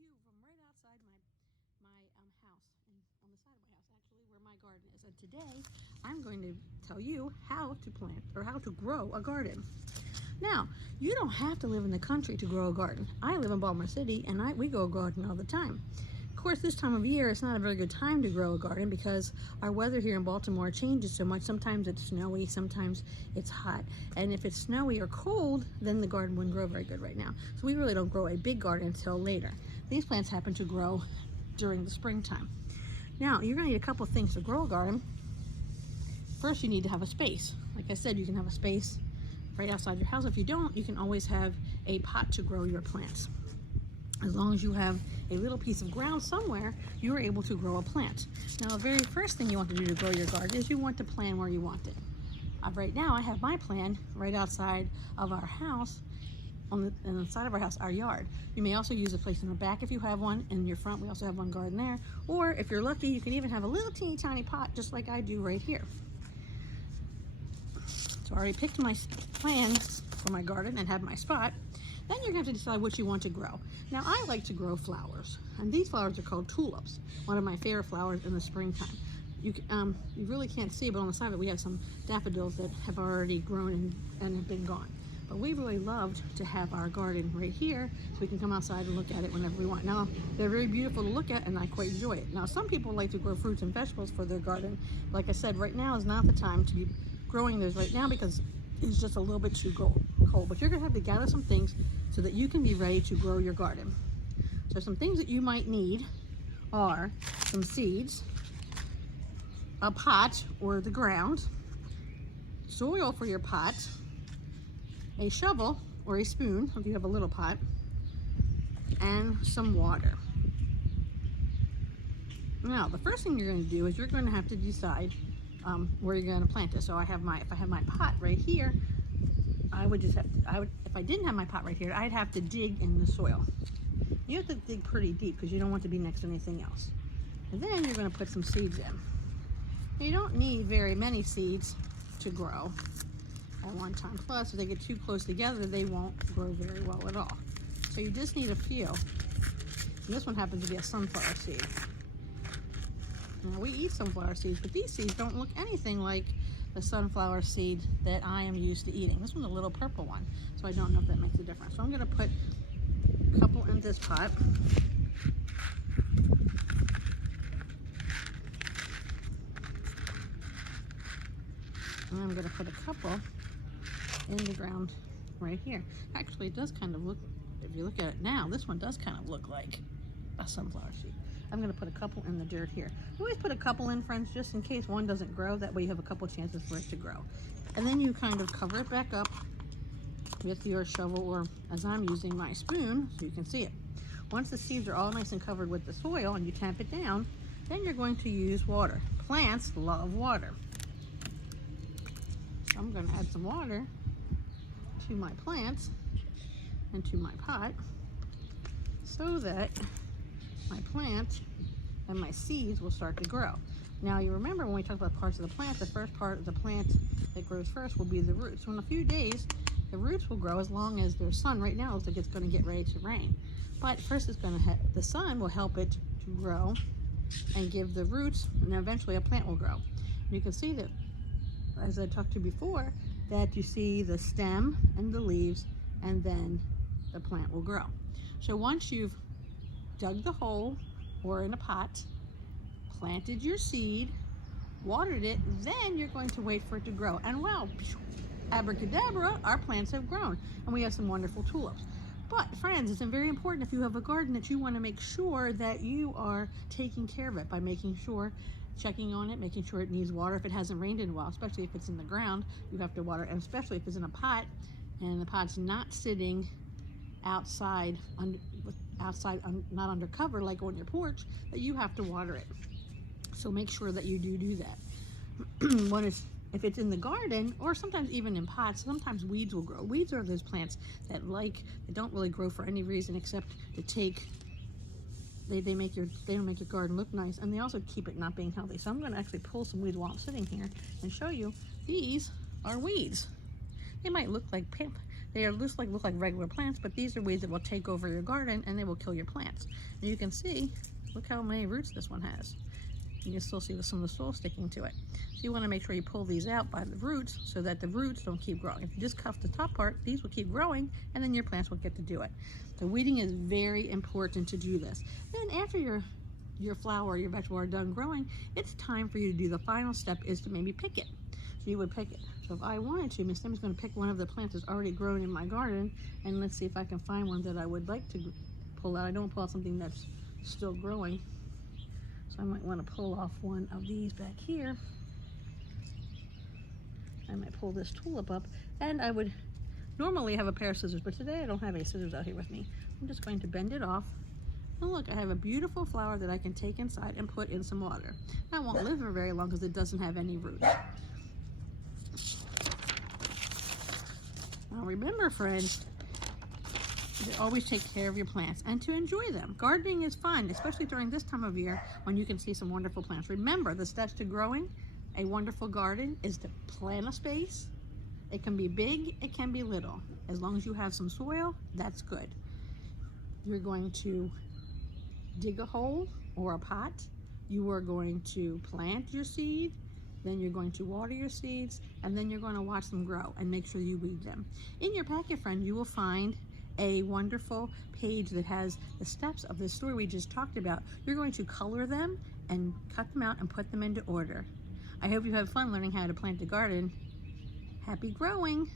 view from right outside my house, and on the side of my house actually, where my garden is. And today I'm going to tell you how to plant or how to grow a garden. Now, you don't have to live in the country to grow a garden. I live in Baltimore City, and we grow a garden all the time. Of course, this time of year, it's not a very good time to grow a garden because our weather here in Baltimore changes so much. Sometimes it's snowy, sometimes it's hot. And if it's snowy or cold, then the garden wouldn't grow very good right now. So we really don't grow a big garden until later. These plants happen to grow during the springtime. Now, you're gonna need a couple of things to grow a garden. First, you need to have a space. Like I said, you can have a space right outside your house. If you don't, you can always have a pot to grow your plants. As long as you have a little piece of ground somewhere, you are able to grow a plant. Now, the very first thing you want to do to grow your garden is you want to plan where you want it. Right now, I have my plan right outside of our house, on the side of our house, our yard. You may also use a place in the back if you have one. In your front, we also have one garden there. Or if you're lucky, you can even have a little teeny tiny pot, just like I do right here. So I already picked my plan for my garden and have my spot. Then you're going to have to decide what you want to grow. Now, I like to grow flowers, and these flowers are called tulips, one of my favorite flowers in the springtime. You really can't see, but on the side of it, we have some daffodils that have already grown and have been gone. But we really loved to have our garden right here, so we can come outside and look at it whenever we want. Now, they're very beautiful to look at, and I quite enjoy it. Now, some people like to grow fruits and vegetables for their garden. Like I said, right now is not the time to be growing those right now because it's just a little bit too cold. But you're gonna have to gather some things so that you can be ready to grow your garden. So some things that you might need are some seeds, a pot or the ground, soil for your pot, a shovel or a spoon if you have a little pot, and some water. Now, the first thing you're going to do is you're going to have to decide where you're going to plant it. So if I have my pot right here, if I didn't have my pot right here, I'd have to dig in the soil. You have to dig pretty deep because you don't want to be next to anything else. And then you're going to put some seeds in. You don't need very many seeds to grow at one time. Plus, if they get too close together, they won't grow very well at all. So you just need a few. And this one happens to be a sunflower seed. Now, we eat sunflower seeds, but these seeds don't look anything like the sunflower seed that I am used to eating. This one's a little purple one, so I don't know if that makes a difference. So I'm going to put a couple in this pot. And I'm going to put a couple in the ground right here. Actually, it does kind of look, if you look at it now, this one does kind of look like a sunflower seed. I'm going to put a couple in the dirt here. You always put a couple in, friends, just in case one doesn't grow. That way you have a couple chances for it to grow. And then you kind of cover it back up with your shovel, or as I'm using my spoon, so you can see it. Once the seeds are all nice and covered with the soil and you tamp it down, then you're going to use water. Plants love water. So I'm going to add some water to my plants and to my pot so that my plant and my seeds will start to grow. Now, you remember when we talked about parts of the plant, the first part of the plant that grows first will be the roots. So in a few days, the roots will grow as long as there's sun. Right now, it looks like it's going to get ready to rain. But first, the sun will help it to grow and give the roots, and then eventually a plant will grow. You can see that, as I talked to before, that you see the stem and the leaves, and then the plant will grow. So once you've dug the hole or in a pot, planted your seed, watered it, then you're going to wait for it to grow. And wow, abracadabra, our plants have grown and we have some wonderful tulips. But friends, it's very important if you have a garden that you want to make sure that you are taking care of it by making sure, checking on it, making sure it needs water. If it hasn't rained in a while, especially if it's in the ground, you have to water, and especially if it's in a pot and the pot's not sitting outside, not under cover like on your porch, that you have to water it. So make sure that you do that. If it's in the garden, or sometimes even in pots, sometimes weeds will grow. Weeds are those plants that they don't really grow for any reason except to take, they don't make your garden look nice, and they also keep it not being healthy. So I'm going to actually pull some weeds while I'm sitting here and show you. These are weeds. They might look like They are look like regular plants, but these are weeds that will take over your garden and they will kill your plants. And you can see, look how many roots this one has. You can still see some of the soil sticking to it. So you want to make sure you pull these out by the roots so that the roots don't keep growing. If you just cuff the top part, these will keep growing and then your plants will get to do it. So weeding is very important to do this. Then after your flower or your vegetable are done growing, it's time for you to do the final step, is to maybe pick it. So you would pick it. So if I wanted to, Miss Tammy's going to pick one of the plants that's already grown in my garden, and let's see if I can find one that I would like to pull out. I don't want to pull out something that's still growing. So I might want to pull off one of these back here. I might pull this tulip up, and I would normally have a pair of scissors, but today I don't have any scissors out here with me. I'm just going to bend it off. And look, I have a beautiful flower that I can take inside and put in some water. I won't live for very long because it doesn't have any roots. Now remember, friends, to always take care of your plants and to enjoy them. Gardening is fun, especially during this time of year when you can see some wonderful plants. Remember, the steps to growing a wonderful garden is to plan a space. It can be big, it can be little. As long as you have some soil, that's good. You're going to dig a hole or a pot. You are going to plant your seed. Then you're going to water your seeds, and then you're going to watch them grow and make sure you weed them. In your packet, friend, you will find a wonderful page that has the steps of the story we just talked about. You're going to color them and cut them out and put them into order. I hope you have fun learning how to plant a garden. Happy growing!